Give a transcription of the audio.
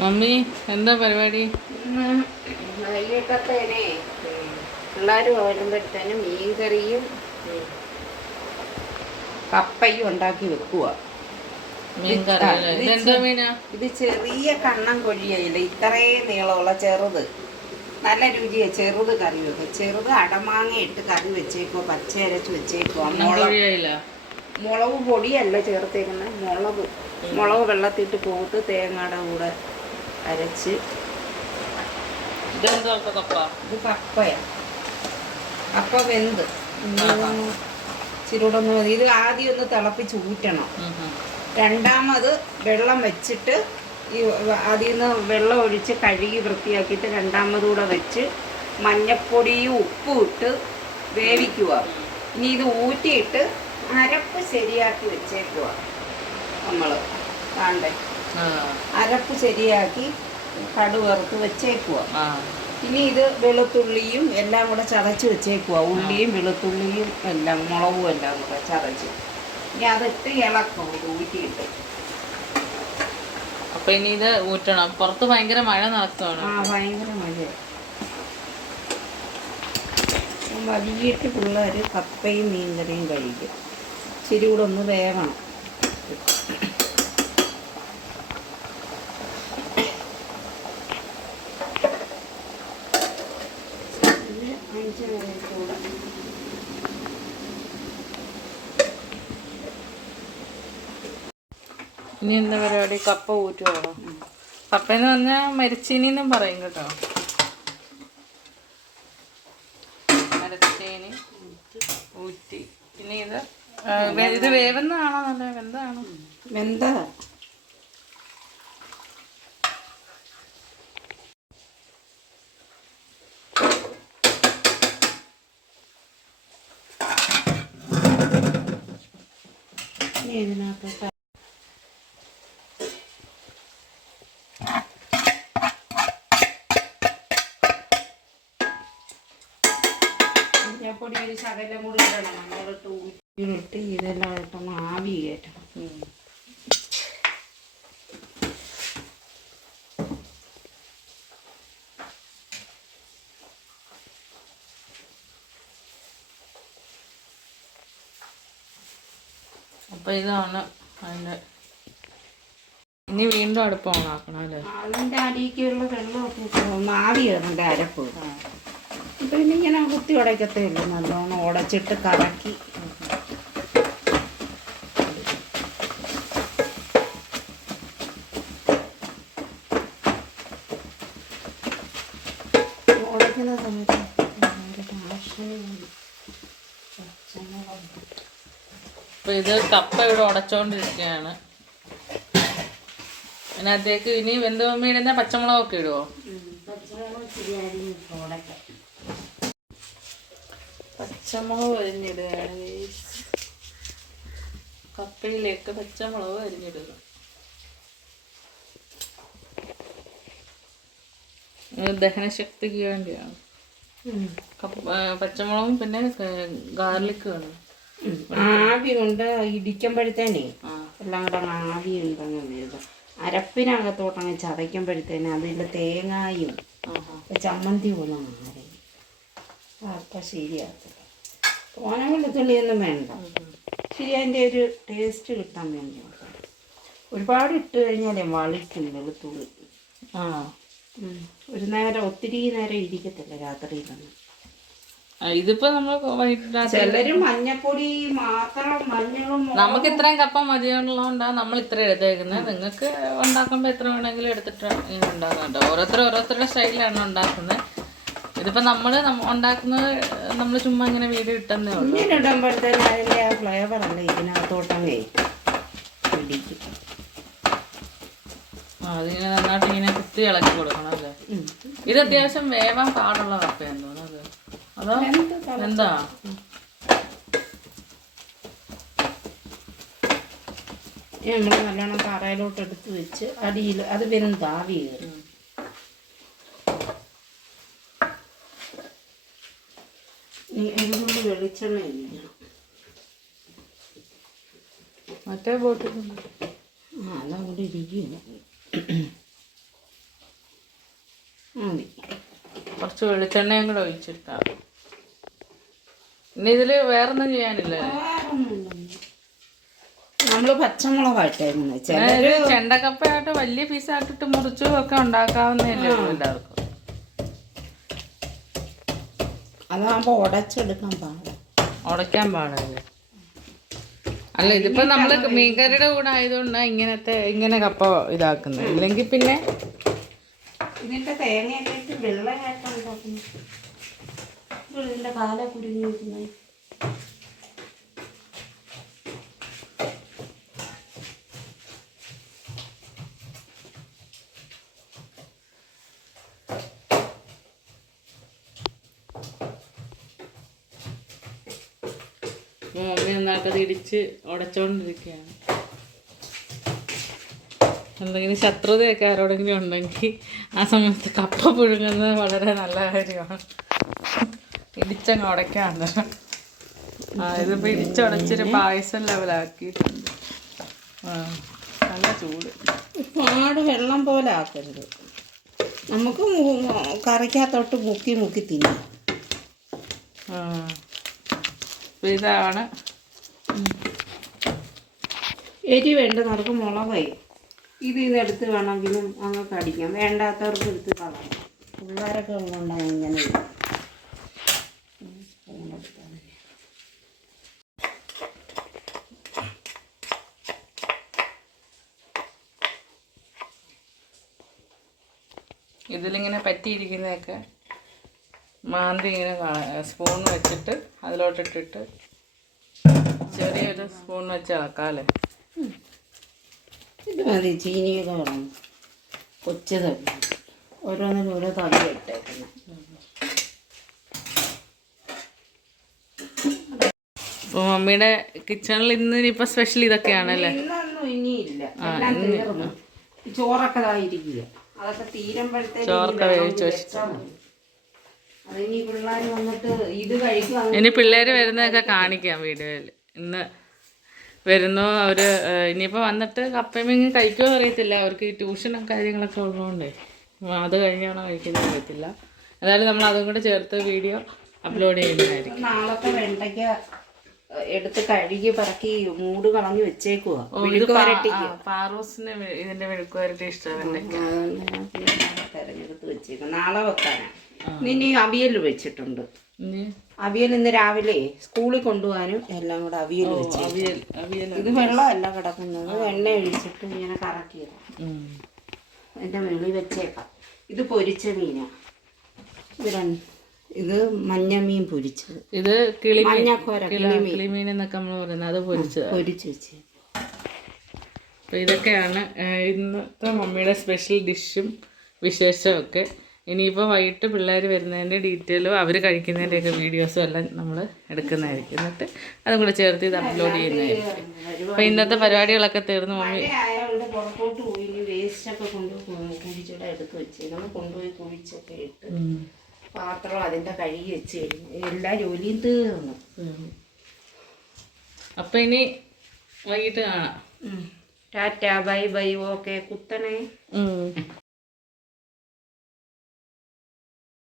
Mummy എന്താ പരിപാടി? ഇന്ന് വൈകിട്ടത്തേനെ പിള്ളേർ വരുമ്പോഴത്തേനും മീൻകറിയും കപ്പയും ഉണ്ടാക്കി വെക്കുക ഇത് ചെറിയ കണ്ണം കൊഴിയയില്ല. ഇത്രേ നീളമുള്ള ചെറുത്. നല്ല രുചിയാ ചെറുത് കറി വെക്കുക. ചെറുത് അടമാങ്ങ ഇട്ട് കറി വെച്ചേക്കോ പച്ച അരച്ച് വെച്ചേക്കോ മുളക് മുളക് പൊടിയല്ല ചേർത്തേക്കുന്നത് മുളക്. മുളക് വെള്ളത്തിട്ട് പോത്ത് തേങ്ങയുടെ കൂടെ അരച്ച്. അപ്പ ഇപ്പൊ കപ്പ ഇത് കപ്പയാ കപ്പ വെന്ത്. ചിരുടൊന്ന് ഒന്ന് മതി. ഇത് ആദ്യം ഒന്ന് തിളപ്പിച്ച് ഊറ്റണം. രണ്ടാമത് വെള്ളം വെച്ചിട്ട് ഈ അതിൽ നിന്ന് വെള്ളം ഒഴിച്ച് കഴുകി വൃത്തിയാക്കിയിട്ട് രണ്ടാമതുകൂടെ വെച്ച് മഞ്ഞപ്പൊടിയും ഉപ്പും ഇട്ട് വേവിക്കുക. ഇനി ഇത് ഊറ്റിയിട്ട് അരപ്പ് ശരിയാക്കി വെച്ചേക്കുക. നമ്മൾ കാണ്ടേ ആ അരപ്പ് ശരിയാക്കി കടു വറുത്ത് വെച്ചേക്കുക ഇനി ഇത് വെളുത്തുള്ളിയും എല്ലാം കൂടെ ചതച്ച് വെച്ചേക്കുക ഉള്ളിയും വെളുത്തുള്ളിയും എല്ലാം മുളകും എല്ലാം കൂടെ ചതച്ച്. ഇനി അതിട്ട് ഇളക്കും ഇത് ഊറ്റിയിട്ട്. അപ്പൊ ഇനി ഇത് ഊറ്റണം. പുറത്ത് ഭയങ്കര മഴ നടക്കുവാണ്. ആ ഭയങ്കര മഴ വൈകിട്ട് പിള്ളേർ കപ്പയും മീൻകറിയും കഴിക്കും. ഇച്ചിരി കൂടെ ഒന്ന് വേവണം ഇത് അഞ്ച് മിനിറ്റ് കൂടെ ഇനി എന്താ പരിപാടി? കപ്പ ഊറ്റുവാണോ കപ്പ എന്ന് പറഞ്ഞാൽ മരച്ചീനി എന്നും പറയും കേട്ടോ. മരച്ചീനി ഊറ്റി. ഇനി ഇത് വേ- ഇത് വേവുന്നതാണോ നല്ല വെന്താണോ വെന്ത. ഇനി ഇതിനകത്തോട്ട് മഞ്ഞപ്പൊടി ഒരു ശകലം കൂടി ഇടണം. ഇതെല്ലാം ഇട്ടൊന്ന് ആവി കയറ്റണം. അപ്പൊ ഇതാണ് അതിന്റെ ഇനി വീണ്ടും അടുപ്പ് ഓണാക്കണം അല്ലേ? അതിന്റെ അടിക്കുള്ള വെള്ളമൊക്കെ ആവിയാണ് ആവി കയറേണ്ട അരപ്പ്. പിന്നെ ഇങ്ങനെ കുത്തി ഉടയ്ക്കത്തേ ഉള്ളൂ. നല്ലോണം ഉടച്ചിട്ട് കറക്കി. ഉടയ്ക്കുന്ന സമയത്ത് ഇത് കപ്പ ഇവിടെ ഉടച്ചോണ്ടിരിക്കുകയാണ്. അതിനകത്തേക്ക് ഇനി വെന്ത മമ്മി ഇടുന്ന പച്ചമുളകൊക്കെ ഇടുവോ? പച്ചമുളക് പച്ചമുളക് അരിഞ്ഞിടുകയാണ്. കപ്പയിലേക്ക് പച്ചമുളക് അരിഞ്ഞിടുക ദഹനശക്തിക്ക് വേണ്ടിയാണ്. പച്ചമുളകും പിന്നെ ഗാർലിക് വേണം. ആവി കൊണ്ട് ഇടിക്കുമ്പോഴത്തേനേ എല്ലാം കൂടെ ആവി ഉണ്ടെന്ന് വരുന്നത് അരപ്പിനകത്തോട്ടങ്ങ് ചതയ്ക്കുമ്പോഴത്തേന് അതിന്റെ തേങ്ങായും. ചമ്മന്തി പോലെ മാറി. ശരിയാകത്തില്ല ഓന വെളുത്തുള്ളിയൊന്നും വേണ്ട. ശരി അതിന്റെ ഒരു ടേസ്റ്റ് കിട്ടാൻ വേണ്ടി ഒരുപാട് ഇട്ട് കഴിഞ്ഞാലേ വളിക്കും വെളുത്തുള്ളി ആ. ഒരു നേരം ഒത്തിരി നേരം ഇരിക്കത്തില്ല രാത്രിയിലൊന്നും. ഇതിപ്പോ നമ്മൾ വൈകിട്ട് ചിലര് മഞ്ഞപ്പൊടി മാത്രം മഞ്ഞളും നമുക്ക് ഇത്രയും കപ്പ മതിയുള്ളതുകൊണ്ടാണ് നമ്മൾ ഇത്ര എടുത്തേക്കുന്നത് നിങ്ങൾക്ക് ഉണ്ടാക്കുമ്പോൾ എത്ര വേണമെങ്കിലും എടുത്തിട്ട് ഉണ്ടാക്കാം കേട്ടോ. ഓരോരുത്തർ ഓരോരുത്തരുടെ സ്റ്റൈലിലാണ് ഉണ്ടാക്കുന്നത്. ഇതിപ്പോ നമ്മൾ ഉണ്ടാക്കുന്നത് നമ്മൾ ചുമ്മാ ഇങ്ങനെ വീഡിയോ ഇട്ടെന്നേ ഉള്ളൂ. ഇങ്ങനെ ഇടുമ്പോഴത്തേന് അതിന്റെ ആ ഫ്ലേവർ അല്ല ഇതിനകത്തോട്ടങ്ങേ പിടിക്കും അതിങ്ങനെ നന്നായിട്ട് ഇങ്ങനെ കുത്തി ഇളക്കി കൊടുക്കണം അല്ലേ? ഇത് അത്യാവശ്യം വേവാൻ പാടുള്ള കപ്പയാന്ന് തോന്നുന്നത് അതോ എന്താ? നമ്മൾ നല്ലോണം തറയിലോട്ട് എടുത്ത് വെച്ച് അടിയിൽ അത് വരും താവി കയറി. വെളിച്ചെണ്ണ ഇല്ല? മറ്റേ ബോട്ടിൽ ആ അതവിടെ ഇരിക്കുന്നു മതി. കുറച്ച് വെളിച്ചെണ്ണയും കൂടെ ഒഴിച്ചിട്ടാ ഇനി ഇതിൽ വേറൊന്നും ചെയ്യാനില്ല? നമ്മൾ പച്ചമുളകായിട്ടായിരുന്നു ചെണ്ടക്കപ്പയായിട്ട് വലിയ പീസായിട്ടിട്ട് മുറിച്ചും ഒക്കെ ഉണ്ടാക്കാവുന്നതല്ലേ എല്ലാവർക്കും. അതാകുമ്പോൾ ഉടച്ചെടുക്കാൻ പാടില്ല ഉടയ്ക്കാൻ പാടില്ല? അല്ല ഇതിപ്പോ നമ്മൾ മീൻകറിയുടെ കൂടെ ആയതുകൊണ്ടാണ് ഇങ്ങനത്തെ ഇങ്ങനെ കപ്പ ഇതാക്കുന്നത്. ഇല്ലെങ്കിൽ പിന്നെ ഇതിന്റെ തേങ്ങയൊക്കെ ഇട്ട് വെള്ളമായിട്ട് ഉണ്ടാക്കുന്നു ഇതിന്റെ കാല മമ്മി നന്നാക്കത് ഇടിച്ച് ഉടച്ചോണ്ടിരിക്കുകയാണ്. എന്തെങ്കിലും ശത്രുതയൊക്കെ ആരോടെങ്കിലും ഉണ്ടെങ്കിൽ ആ സമയത്ത് കപ്പ പുഴുങ്ങുന്നത് വളരെ നല്ല കാര്യമാണ്. ഇടിച്ചങ്ങ് ഉടയ്ക്കാണ്. ആ ഇതിപ്പോൾ ഇടിച്ചുടച്ചൊരു പായസം ലെവലാക്കിയിട്ടുണ്ട് നല്ല ചൂട്. പാട് വെള്ളം പോലെ ആക്കരുത്. നമുക്ക് കറിക്കാത്തോട്ട് കറിക്കകത്തോട്ട് മുക്കി മുക്കി തിന്നാം. ആ. അപ്പോൾ ഇതാണ്. എരി വേണ്ടുന്നവർക്ക് മുളകായി. ഇത് ഇതെടുത്ത് വേണമെങ്കിലും അങ്ങ് കടിക്കാം. വേണ്ടാത്തവർക്ക് എടുത്ത് കളയാം. പിള്ളേരൊക്കെ ഉള്ളതുകൊണ്ടാണ് ഇങ്ങനെ. ഇതിലിങ്ങനെ പറ്റിയിരിക്കുന്നതൊക്കെ മാന്തി ഇങ്ങനെ സ്പൂൺ വെച്ചിട്ട് അതിലോട്ടിട്ടിട്ട് ചെറിയൊരു സ്പൂൺ വെച്ച് ഇളക്കാമല്ലേ ഇത് മതി ചീനിയൊക്കെ വേണം കൊച്ചു തവി ഓരോന്നിനും ഓരോ തവി ഇട്ടേക്കുന്നു. അപ്പോൾ മമ്മിയുടെ കിച്ചണിൽ ഇന്ന് ഇനിയിപ്പോൾ സ്പെഷ്യൽ ഇതൊക്കെയാണല്ലേ? അല്ലേ ഇനിയില്ല. ചോറൊക്കെ ചോറൊക്കെ വേവിച്ച് തീരുമ്പോഴത്തേക്ക് അതിനി പിള്ളേർ വന്നിട്ട് ഇത് കഴിക്കും ഇനി പിള്ളേർ വരുന്നതൊക്കെ കാണിക്കാം വീഡിയോയിൽ ഇന്ന് വരുന്നു അവർ ഇനിയിപ്പോൾ വന്നിട്ട് കപ്പയും കഴിക്കുമോ അറിയത്തില്ല. അവർക്ക് ഈ ട്യൂഷനും കാര്യങ്ങളൊക്കെ ഉള്ളതുകൊണ്ടേ അത് കഴിഞ്ഞാണോ കഴിക്കുന്നത് അറിയത്തില്ല. എന്തായാലും നമ്മൾ അതും കൂടെ ചേർത്ത് വീഡിയോ അപ്ലോഡ് ചെയ്യുന്നതായിരിക്കും. നാളത്തെ വെണ്ടയ്ക്ക എടുത്ത് കഴുകി പറക്കി മൂട് കളഞ്ഞു വെച്ചേക്കുക പാറൂസിന് ഇതിന്റെ മെഴുക്കുവരട്ടി ഇഷ്ടമല്ലേ തെരഞ്ഞെടുത്ത് വെച്ചേക്കും നാളെ വെക്കാനാ. നിന്നെ അവിയൽ വെച്ചിട്ടുണ്ട്. അവിയൽ ഇന്ന് രാവിലെ സ്കൂളിൽ കൊണ്ടുപോകാനും എല്ലാം കൂടെ അവിയൽ വെച്ചു ഇത് വെള്ളമല്ല കിടക്കുന്നത്. എണ്ണ ഒഴിച്ചിട്ട് ഇങ്ങനെ കറക്കിയത്. എന്റെ വെളി വെച്ചേക്കാം. ഇത് പൊരിച്ച മീനാ. ഇത് രണ്ട് ഇത് മഞ്ഞമീൻ പൊരിച്ചത്. ഇത് മഞ്ഞക്കോര കിളിമീൻ എന്നൊക്കെ നമ്മൾ പറയുന്നത്. അത് പൊരിച്ചത്. പൊരിച്ചു വെച്ച്. അപ്പോൾ ഇതൊക്കെയാണ് ഇന്നത്തെ മമ്മിയുടെ സ്പെഷ്യൽ ഡിഷും വിശേഷമൊക്കെ ഒക്കെ. ഇനിയിപ്പോൾ വൈകിട്ട് പിള്ളേർ വരുന്നതിന്റെ ഡീറ്റെയിലും അവർ കഴിക്കുന്നതിന്റെയൊക്കെ വീഡിയോസും എല്ലാം നമ്മൾ എടുക്കുന്നതായിരിക്കും. എന്നിട്ട് അതും കൂടെ ചേർത്ത് ഇത് അപ്ലോഡ് ചെയ്യുന്നതായിരിക്കും. അപ്പോൾ ഇന്നത്തെ പരിപാടികളൊക്കെ തീർന്നു മമ്മി. അപ്പൊ പുറത്തോട്ട് പോയി. ഇനി വേസ്റ്റൊക്കെ കൊണ്ടുപോയി എടുത്ത് കൊണ്ടുപോയി കുഴിച്ചൊക്കെ ഇട്ട് ഉം. പാത്രം അതിന്റെ കഴുകി വെച്ച് കഴിഞ്ഞു എല്ലാ ജോലിയും തീർന്നു. ഉം. അപ്പോൾ ഇനി വൈകിട്ട് കാണാം. Tata bye bye okay. കുത്തണേ.